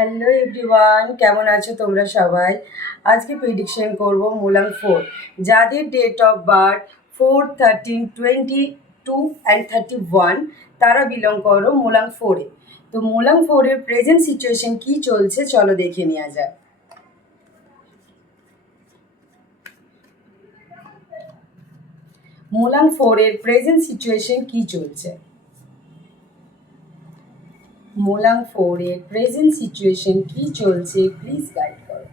Hello everyone, কেমন আছো তোমরা সবাই? আজকে প্রেডিকশন করব মুলাং 4, যাদের ডেট অফ বার্থ 4, 13, 22 অ্যান্ড 31, তারা বিলং করো মুলাং 4-এ। তো মুলাং 4-এর প্রেজেন্ট সিচুয়েশন কি চলছে চলো দেখে নেওয়া যায়। মুলাং 4-এর প্রেজেন্ট সিচুয়েশন কি চলছে? মুলাং 4-এর প্রেজেন্ট সিচুয়েশন কি চলছে প্লিজ গাইড করো।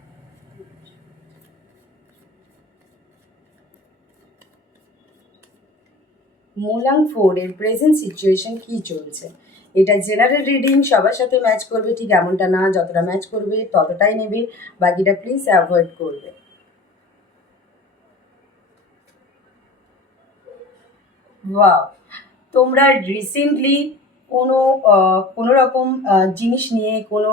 মুলাং 4-এর প্রেজেন্ট সিচুয়েশন কি চলছে? এটা জেনারেল রিডিং, সবার সাথে ম্যাচ করবে ঠিক এমনটা না, যতটা ম্যাচ করবে ততটাই নেবে, বাকিটা প্লিজ অ্যাভয়েড করবে। ওয়াও, তোমরা রিসেন্টলি কোনো কোনো রকম জিনিস নিয়ে কোনো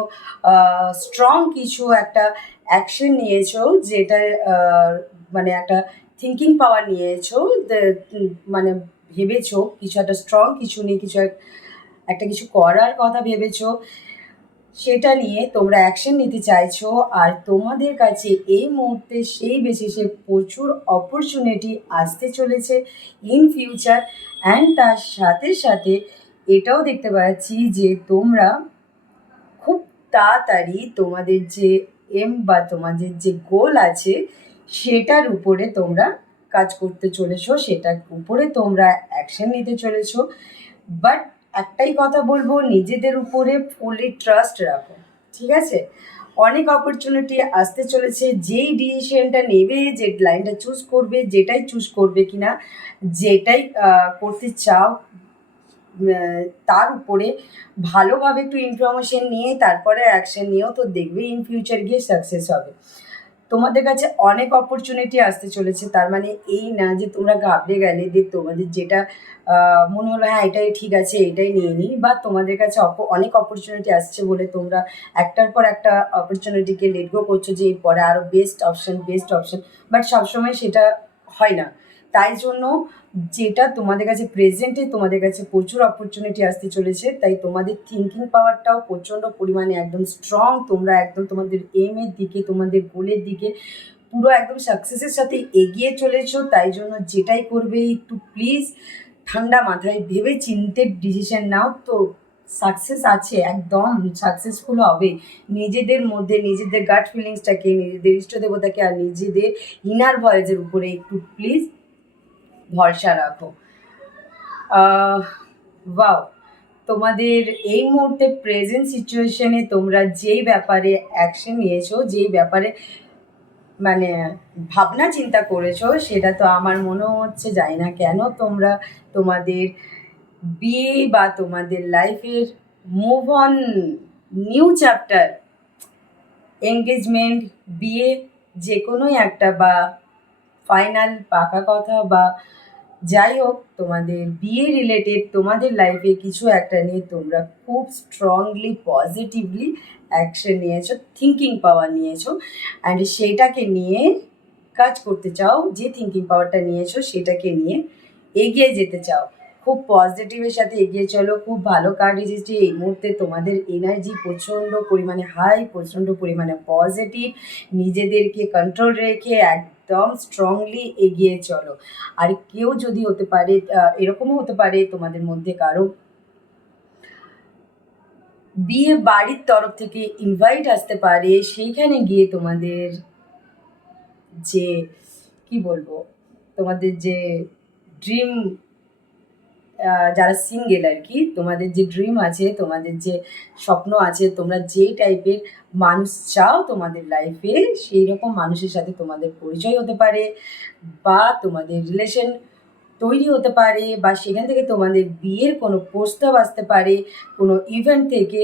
স্ট্রং কিছু একটা অ্যাকশন নিয়েছো, যেটা মানে একটা থিঙ্কিং পাওয়ার নিয়েছো, মানে ভেবেছো কিছু একটা স্ট্রং কিছু নিয়ে কিছু একটা কিছু করার কথা ভেবেছো, সেটা নিয়ে তোমরা অ্যাকশন নিতে চাইছো। আর তোমাদের কাছে এই মুহূর্তে সেই বেসিসে প্রচুর অপরচুনিটি আসতে চলেছে ইন ফিউচার। অ্যান্ড তার সাথে সাথে এটাও দেখতে পাচ্ছি যে তোমরা খুব তাড়াতাড়ি তোমাদের যে এম বা তোমাদের যে গোল আছে সেটার উপরে তোমরা কাজ করতে চলেছো, সেটার উপরে তোমরা অ্যাকশন নিতে চলেছো। বাট একটাই কথা বলবো, নিজেদের উপরে ফুলি ট্রাস্ট রাখো, ঠিক আছে? অনেক অপরচুনিটি আসতে চলেছে, যেই ডিসিশনটা নেবে, যে লাইনটা চুজ করবে, যেটাই চুজ করবে কিনা, যেটাই করতে চাও, তার উপরে ভালোভাবে একটু ইনফরমেশন নিয়ে তারপরে অ্যাকশন নিয়েও তো দেখবে ইন ফিউচার গিয়ে সাকসেস হবে। তোমাদের কাছে অনেক অপরচুনিটি আসতে চলেছে, তার মানে এই না যে তোমরা ঘাবড়ে গেলে, যে তোমাদের যেটা মনে হলো হ্যাঁ এটাই ঠিক আছে এটাই নিয়ে নিই, বা তোমাদের কাছে অনেক অপরচুনিটি আসছে বলে তোমরা একটার পর একটা অপরচুনিটিকে লেট গো করছো যে এরপরে আরও best option best option, but সবসময় সেটা হয় না। তাই জন্য যেটা তোমাদের কাছে প্রেজেন্টে তোমাদের কাছে প্রচুর অপরচুনিটি আসতে চলেছে, তাই তোমাদের থিঙ্কিং পাওয়ারটাও প্রচণ্ড পরিমাণে একদম স্ট্রং, তোমরা একদম তোমাদের এমের দিকে তোমাদের গোলের দিকে পুরো একদম সাকসেসের সাথে এগিয়ে চলেছো। তাই জন্য যেটাই করবে একটু প্লিজ ঠান্ডা মাথায় ভেবে চিনতে ডিসিশন নাও, তো সাকসেস আছে, একদম সাকসেসফুল হবে। নিজেদের মধ্যে নিজেদের গাট ফিলিংসটাকে, নিজেদের ইষ্ট দেবতাকে আর নিজেদের ইনার ভয়েসের উপরে একটু প্লিজ ভরসা রাখো। ওয়াও, তোমাদের এই মুহূর্তে প্রেজেন্ট সিচুয়েশনে তোমরা যেই ব্যাপারে অ্যাকশন নিয়েছো, যেই ব্যাপারে মানে ভাবনা চিন্তা করেছো, সেটা তো আমার মনে হচ্ছে, জানি না কেন তোমরা তোমাদের বিয়ে বা তোমাদের লাইফের move on, new chapter, engagement, বিয়ে, যে কোনোই একটা, বা ফাইনাল পাকা কথা, বা যাই হোক তোমাদের বিয়ে রিলেটেড তোমাদের লাইফে কিছু একটা নিয়ে তোমরা খুব স্ট্রংলি পজিটিভলি অ্যাকশন নিয়েছো, থিঙ্কিং পাওয়ার নিয়েছো, অ্যান্ড সেইটাকে নিয়ে কাজ করতে চাও। যে থিঙ্কিং পাওয়ারটা নিয়েছো সেটাকে নিয়ে এগিয়ে যেতে চাও, খুব পজিটিভের সাথে এগিয়ে চলো। খুব ভালো কার্ড এসেছে এই মুহূর্তে, তোমাদের এনার্জি প্রচণ্ড পরিমাণে হাই, প্রচণ্ড পরিমাণে পজিটিভ, নিজেদেরকে কন্ট্রোল রেখে একদম স্ট্রংলি এগিয়ে চলো। আর কেউ যদি হতে পারে, এরকমও হতে পারে তোমাদের মধ্যে কারো বিয়ে বাড়ির তরফ থেকে ইনভাইট আসতে পারে, সেইখানে গিয়ে তোমাদের যে কি বলবো, তোমাদের যে ড্রিম, যারা সিঙ্গেল আর কি, তোমাদের যে ড্রিম আছে, তোমাদের যে স্বপ্ন আছে, তোমরা যেই টাইপের মানুষ চাও তোমাদের লাইফে, সেই রকম মানুষের সাথে তোমাদের পরিচয় হতে পারে, বা তোমাদের রিলেশন তৈরি হতে পারে, বা সেখান থেকে তোমাদের বিয়ের কোনো প্রস্তাব আসতে পারে কোনো ইভেন্ট থেকে।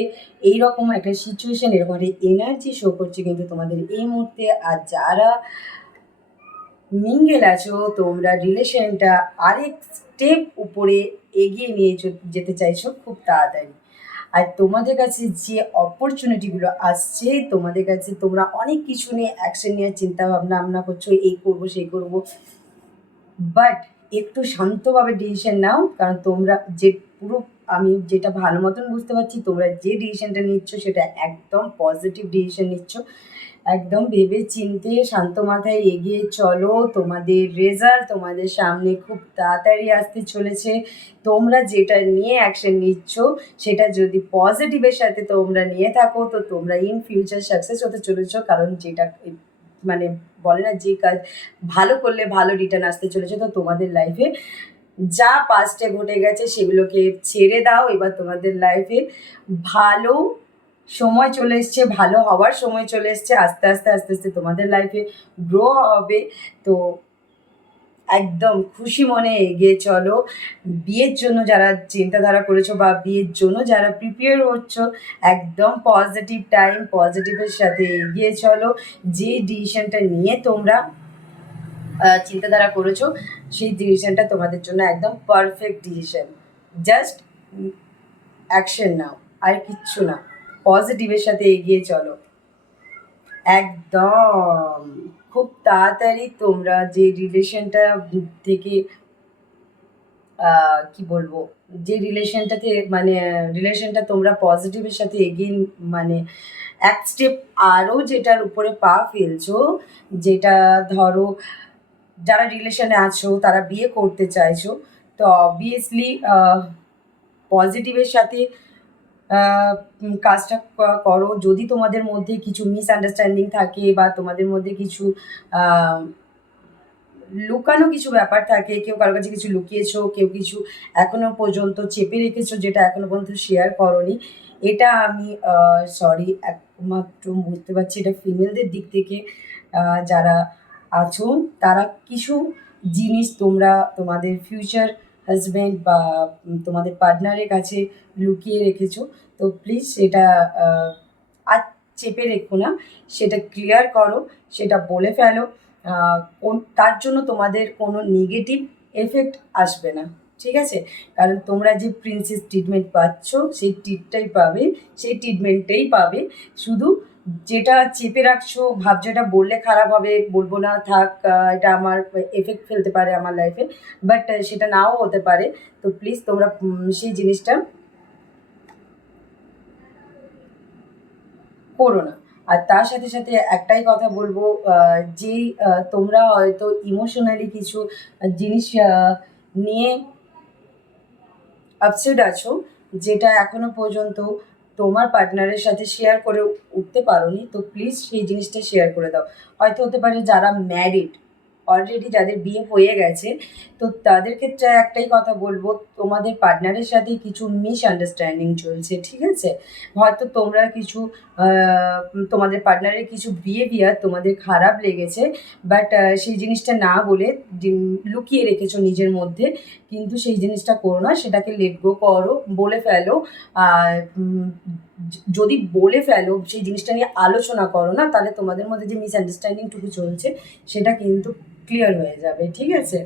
এইরকম একটা সিচুয়েশান, এরকম একটা এনার্জি শো করছে কিন্তু তোমাদের এই মুহূর্তে। আর যারা মিঙ্গেল আছো, তোমরা রিলেশনটা আরেক স্টেপ উপরে এগিয়ে নিয়ে যেতে চাইছো খুব তাড়াতাড়ি। আর তোমাদের কাছে যে অপরচুনিটিগুলো আসছে, তোমাদের কাছে তোমরা অনেক কিছু নিয়ে অ্যাকশন নিয়ে চিন্তা ভাবনা করছো, এই করবো সেই করবো, বাট একটু শান্তভাবে ডিসিশন নাও, কারণ তোমরা যে পুরো আমি যেটা ভালো মতন বুঝতে পারছি, তোমরা যে ডিসিশনটা নিচ্ছ সেটা একদম পজিটিভ ডিসিশন নিচ্ছ। একদম ভেবে চিন্তে শান্ত মাথায় এগিয়ে চলো, তোমাদের রেজাল্ট তোমাদের সামনে খুব তাড়াতাড়ি আসতে চলেছে। তোমরা যেটা নিয়ে অ্যাকশন নিচ্ছ সেটা যদি পজিটিভের সাথে তোমরা নিয়ে থাকো, তো তোমরা ইন ফিউচার সাকসেস হতে চলেছ। কারণ যেটা মানে বলে না, যে কাজ ভালো করলে ভালো রিটার্ন আসতে চলেছে। তো তোমাদের লাইফে যা পাস্টে ঘটে গেছে সেগুলোকে ছেড়ে দাও, এবার তোমাদের লাইফে ভালো সময় চলে এসছে, ভালো হওয়ার সময় চলে এসছে। আস্তে আস্তে আস্তে আস্তে তোমাদের লাইফে গ্রো হবে। তো একদম খুশি মনে এগিয়ে চলো। বিয়ের জন্য যারা চিন্তাধারা করেছো বা বিয়ের জন্য যারা প্রিপেয়ার হচ্ছ, একদম পজিটিভ টাইম, পজিটিভের সাথে এগিয়ে চলো। যে ডিসিশনটা নিয়ে তোমরা চিন্তাধারা করেছো সেই ডিসিশনটা তোমাদের জন্য একদম পারফেক্ট ডিসিশন। জাস্ট অ্যাকশন নাও, আর কিচ্ছু না। পজিটিভের সাথে এগিয়ে চলো। একদম খুব তাড়াতাড়ি তোমরা যে রিলেশনটা থেকে কি বলবো, যে রিলেশনটাতে মানে রিলেশনটা তোমরা পজিটিভের সাথে এগিয়ে মানে এক স্টেপ আরও যেটার উপরে পা ফেলছো, যেটা ধরো যারা রিলেশনে আছো তারা বিয়ে করতে চাইছো, তো অবভিয়াসলি পজিটিভের সাথে কাজটা করো। যদি তোমাদের মধ্যে কিছু মিসআন্ডারস্ট্যান্ডিং থাকে বা তোমাদের মধ্যে কিছু লুকানো কিছু ব্যাপার থাকে, কেউ কারো কাছে কিছু লুকিয়েছো, কেউ কিছু এখনো পর্যন্ত চেপে রেখেছো যেটা এখনো পর্যন্ত শেয়ার করোনি, এটা আমি সরি একমাত্র বুঝতে পারছি এটা ফিমেলদের দিক থেকে যারা আছো তারা কিছু জিনিস তোমরা তোমাদের ফিউচার হাজব্যান্ড বা তোমাদের পার্টনারের কাছে লুকিয়ে রেখেছো। তো প্লিজ সেটা আর চেপে রেখো না, সেটা ক্লিয়ার করো, সেটা বলে ফেলো। তার জন্য তোমাদের কোনো নেগেটিভ এফেক্ট আসবে না, ঠিক আছে? কারণ তোমরা যে প্রিন্সেস ট্রিটমেন্ট পাচ্ছ সেই ট্রিটটাই পাবে, সেই ট্রিটমেন্টটাই পাবে। শুধু যেটা চেপে রাখছো, ভাবছো এটা বললে খারাপ হবে, বলবো না, থাক, এটা আমার এফেক্ট ফেলতে পারে আমার লাইফে, বাট সেটা নাও হতে পারে। তো প্লিজ তোমরা সেই জিনিসটা করো না। আর তার সাথে সাথে একটাই কথা বলবো, যেই তোমরা হয়তো ইমোশনালি কিছু জিনিস নিয়ে আপসেট আছো, যেটা এখনো পর্যন্ত তোমার পার্টনারের সাথে শেয়ার করে উঠতে পারোনি, তো প্লিজ সেই জিনিসটা শেয়ার করে দাও। হয়তো হতে পারে যারা ম্যারিড অলরেডি, যাদের বিয়ে হয়ে গেছে, তো তাদের ক্ষেত্রে একটাই কথা বলবো, তোমাদের পার্টনারের সাথে কিছু মিসআন্ডারস্ট্যান্ডিং চলছে, ঠিক আছে? হয়তো তোমরা কিছু তোমাদের পার্টনারের কিছু বিহেভিয়ার তোমাদের খারাপ লেগেছে, বাট সেই জিনিসটা না বলে লুকিয়ে রেখেছো নিজের মধ্যে। কিন্তু সেই জিনিসটা করো না, সেটাকে লেট গো করো, বলে ফেলো। আর যদি বলে ফেলো, সেই জিনিসটা নিয়ে আলোচনা করো না, তাহলে তোমাদের মধ্যে যে মিসআন্ডারস্ট্যান্ডিংটুকু চলছে সেটা কিন্তু ক্লিয়ার হয়ে যাবে, ঠিক আছে?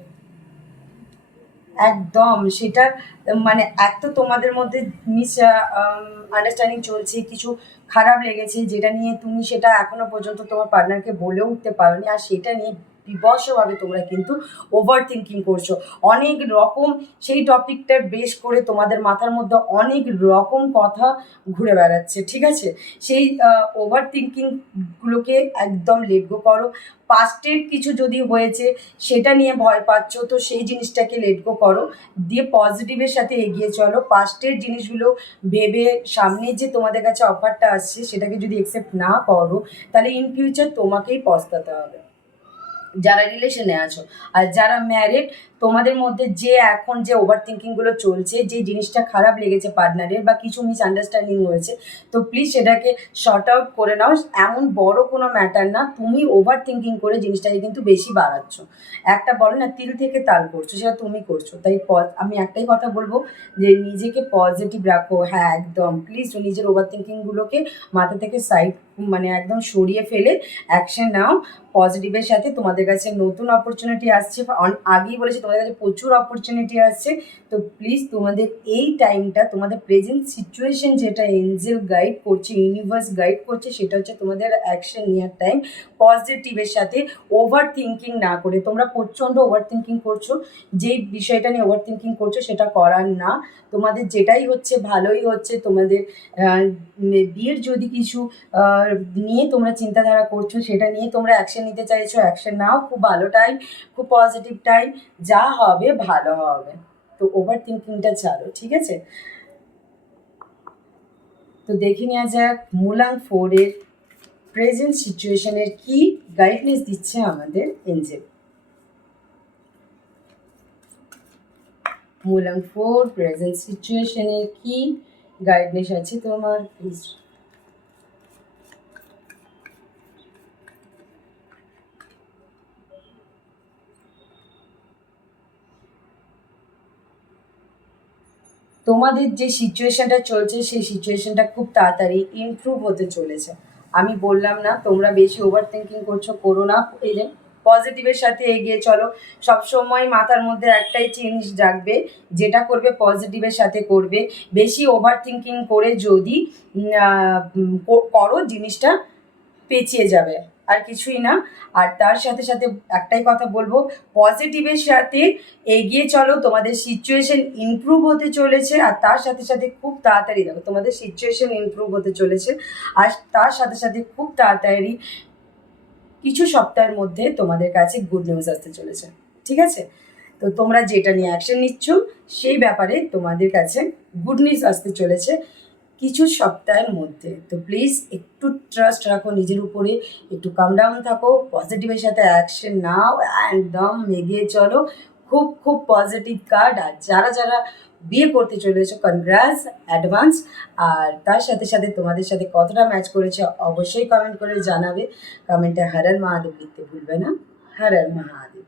একদম সেটা মানে এক তো তোমাদের মধ্যে মিস আন্ডারস্ট্যান্ডিং চলছে, কিছু খারাপ লেগেছে যেটা নিয়ে তুমি সেটা এখনো পর্যন্ত তোমার পার্টনারকে বলে উঠতে পারোনি, আর সেটা নিয়ে বিবশভাবে তোমরা কিন্তু ওভার থিঙ্কিং করছো অনেক রকম। সেই টপিকটার বেশ করে তোমাদের মাথার মধ্যে অনেক রকম কথা ঘুরে বেড়াচ্ছে, ঠিক আছে? সেই ওভার থিঙ্কিংগুলোকে একদম লেট গো করো। পাস্টের কিছু যদি হয়েছে সেটা নিয়ে ভয় পাচ্ছ, তো সেই জিনিসটাকে লেট গো করো, দিয়ে পজিটিভের সাথে এগিয়ে চলো। পাস্টের জিনিসগুলো ভেবে সামনে যে তোমাদের কাছে অফারটা আসছে সেটাকে যদি অ্যাকসেপ্ট না করো, তাহলে ইন ফিউচার তোমাকেই পস্তাতে হবে, যারা রিলেশনে আছো। আর যারা ম্যারিড, তোমাদের মধ্যে যে এখন যে ওভার থিঙ্কিংগুলো চলছে, যে জিনিসটা খারাপ লেগেছে পার্টনারের বা কিছু মিসআন্ডারস্ট্যান্ডিং হয়েছে, তো প্লিজ সেটাকে শর্ট আউট করে নাও। এমন বড় কোনো ম্যাটার না, তুমি ওভার থিঙ্কিং করে জিনিসটাকে কিন্তু বেশি বাড়াচ্ছ। একটা বলো না, তিল থেকে তাল করছো, সেটা তুমি করছো। তাই আমি একটাই কথা বলবো যে নিজেকে পজিটিভ রাখো। হ্যাঁ, একদম প্লিজ নিজের ওভার থিঙ্কিংগুলোকে মাথা থেকে সাইড মানে একদম সরিয়ে ফেলে অ্যাকশন নাও। পজিটিভের সাথে তোমাদের তোমাদের কাছে নতুন অপরচুনিটি আসছে, আগেই বলেছি তোমাদের কাছে প্রচুর অপরচুনিটি আসছে। তো প্লিজ তোমাদের এই টাইমটা, তোমাদের প্রেজেন্ট সিচুয়েশন যেটা এঞ্জেল গাইড করছে, ইউনিভার্স গাইড করছে, সেটা হচ্ছে তোমাদের অ্যাকশন নেওয়ার টাইম। পজিটিভের সাথে ওভার থিঙ্কিং না করে, তোমরা প্রচণ্ড ওভার থিঙ্কিং করছো, যেই বিষয়টা নিয়ে ওভার থিঙ্কিং করছো সেটা করার না। তোমাদের যেটাই হচ্ছে ভালোই হচ্ছে। তোমাদের বিয়ের যদি কিছু নিয়ে তোমরা চিন্তাধারা করছো, সেটা নিয়ে তোমরা অ্যাকশন নিতে চাইছো, অ্যাকশন নাও। খুব ভালো টাইম, খুব পজিটিভ টাইম, যা হবে ভালো হবে। তো ওভার থিঙ্কিংটা ছাড়ো, ঠিক আছে? তো দেখে নেওয়া যাক মুলাং 4 এর প্রেজেন্ট সিচুয়েশনের কি গাইডনেস দিচ্ছে আমাদের এঞ্জেল। মুলাং 4 প্রেজেন্ট সিচুয়েশনের কি গাইডনেস আছে তোমার, প্লিজ। তোমাদের যে সিচুয়েশনটা চলছে সেই সিচুয়েশনটা খুব তাড়াতাড়ি ইমপ্রুভ হতে চলেছে। আমি বললাম না তোমরা বেশি ওভার থিঙ্কিং করছো, করো না। এই যে পজিটিভের সাথে এগিয়ে চলো। সবসময় মাথার মধ্যে একটাই জিনিস জাগবে, যেটা করবে পজিটিভের সাথে করবে। বেশি ওভার থিঙ্কিং করে যদি করো, জিনিসটা পেঁচিয়ে যাবে, আর কিছুই না। আর তার সাথে সাথে একটাই কথা বলবো, পজিটিভের সাথে এগিয়ে চলো। তোমাদের সিচুয়েশন ইমপ্রুভ হতে চলেছে, আর তার সাথে সাথে খুব তাড়াতাড়ি দেখো তোমাদের সিচুয়েশন ইমপ্রুভ হতে চলেছে। আর তার সাথে সাথে খুব তাড়াতাড়ি কিছু সপ্তাহের মধ্যে তোমাদের কাছে গুড নিউজ আসতে চলেছে, ঠিক আছে? তো তোমরা যেটা নিয়ে অ্যাকশন নিচ্ছ সেই ব্যাপারে তোমাদের কাছে গুড নিউজ আসতে চলেছে কিছু সপ্তাহের মধ্যে। তো প্লিজ একটু ট্রাস্ট রাখো নিজের উপরে, একটু কাম ডাউন থাকো, পজিটিভের সাথে অ্যাকশন নাও, একদম এগিয়ে চলো। খুব খুব পজিটিভ কার্ড। আর যারা যারা বিয়ে করতে চলেছো, কনগ্রাটস অ্যাডভান্স। আর তার সাথে সাথে তোমাদের সাথে কতটা ম্যাচ করেছে অবশ্যই কমেন্ট করে জানাবে। কমেন্টে হর হর মহাদেব লিখতে ভুলবে না। হর হর মহাদেব।